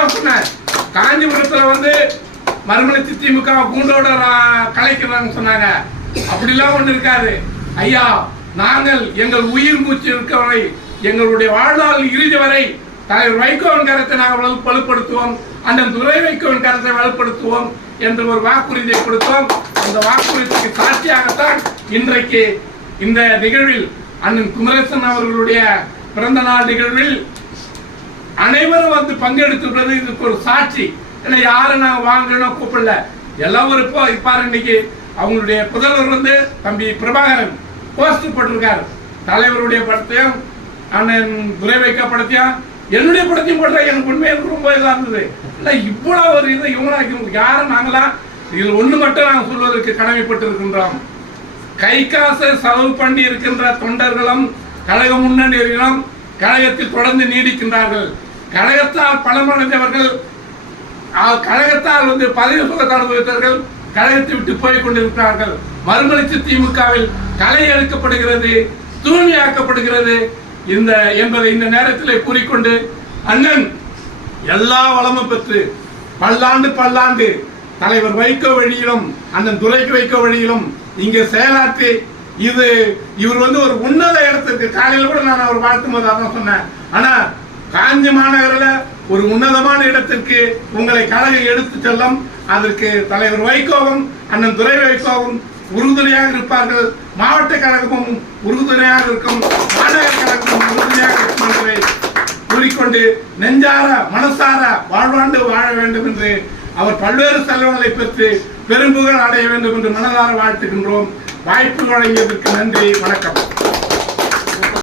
தான் சொன்னேன் காஞ்சிபுரத்துல வந்து மறுமலர்ச்சி திமுக கூண்டோட கலைக்கிறாங்க சொன்னாங்க. அப்படிலாம் ஒண்ணு இருக்காது. ஐயா நாங்கள் எங்கள் உயிர் மூச்சு இருக்கவரை எங்களுடைய வாழ்நாள் இறுதி வரை தலைவர் வைகோவின் கருத்தை நாங்கள் வலுப்படுத்துவோம். அண்ணன் துரை வைகோவின் கருத்தை வலுப்படுத்துவோம் என்று ஒரு வாக்குறுதியை கொடுத்தோம். அந்த வாக்குறுதிக்கு சாட்சியாகத்தான் இன்றைக்கு இந்த நிகழ்வில் அண்ணன் குமரேசன் அவர்களுடைய பிறந்த நாள் நிகழ்வில் அனைவரும் வந்து பங்கெடுத்துக்கிறது இதுக்கு ஒரு சாட்சி. ஏன்னா யாரை நான் வாங்கணும் கூப்பிடல. எல்லாரும் இப்போ இப்பாரு இன்னைக்கு அவங்களுடைய புதல்வர் வந்து தம்பி பிரபாகரன் போஸ்ட் போட்டிருக்காரு. தலைவருடைய படத்தையும் அண்ணன் துரை வைக்க படத்தையும் என்னுடைய படத்தையும் போடுற எனக்கு உண்மையை ரொம்ப இதாக இருந்தது. இல்லை இவ்வளோ ஒரு இது இவங்களா யாரும் நாங்களா? இதில் ஒன்று மட்டும் நாங்கள் சொல்வதற்கு கடமைப்பட்டு இருக்கின்றோம் கை காசு செலவு பண்ணி இருக்கின்ற தொண்டர்களும் கழக முன்னணியர்களும் கழகத்தில் தொடர்ந்து நீடிக்கின்றார்கள். கழகத்தால் பலமடைந்தவர்கள் கழகத்தால் வந்து பதவி சுகத்தை அனுபவித்தவர்கள் கழகத்தை விட்டு போய் கொண்டிருக்கிறார்கள். மறுமலர்ச்சி திமுகவில் களை எடுக்கப்படுகிறது தூய்மையாக்கப்படுகிறது. இந்த என்பதை இந்த நேரத்தில் கூறிக்கொண்டு அண்ணன் எல்லா வளமும் பெற்று பல்லாண்டு பல்லாண்டு தலைவர் வைகோ வழியிலும் அண்ணன் துரைக்கு வைகோ வழியிலும் இங்கே செயலாற்றி இது இவர் வந்து ஒரு உன்னத இடத்துக்கு காலையில கூட நான் அவர் வாழ்த்தும் போது அதான் சொன்னேன். ஆனா காஞ்சி மாநகரில் ஒரு உன்னதமான இடத்திற்கு உங்களை கழகம் எடுத்து செல்லும் அதற்கு தலைவர் வைகோவும் அண்ணன் துரை வைகோவும் உறுதுணையாக இருப்பார்கள். மாவட்ட கழகமும் உறுதுணையாக இருக்கும் மாநகர கழகமும் உறுதுணையாக இருக்கும் என்பதை கூறிக்கொண்டு நெஞ்சார மனசார வாழ்வாண்டு வாழ வேண்டும் என்று அவர் பல்வேறு செல்வங்களை பெற்று பெரும்புகழ் அடைய வேண்டும் என்று மனதார வாழ்த்துகின்றோம். வாய்ப்பு வழங்கியதற்கு நன்றி வணக்கம்.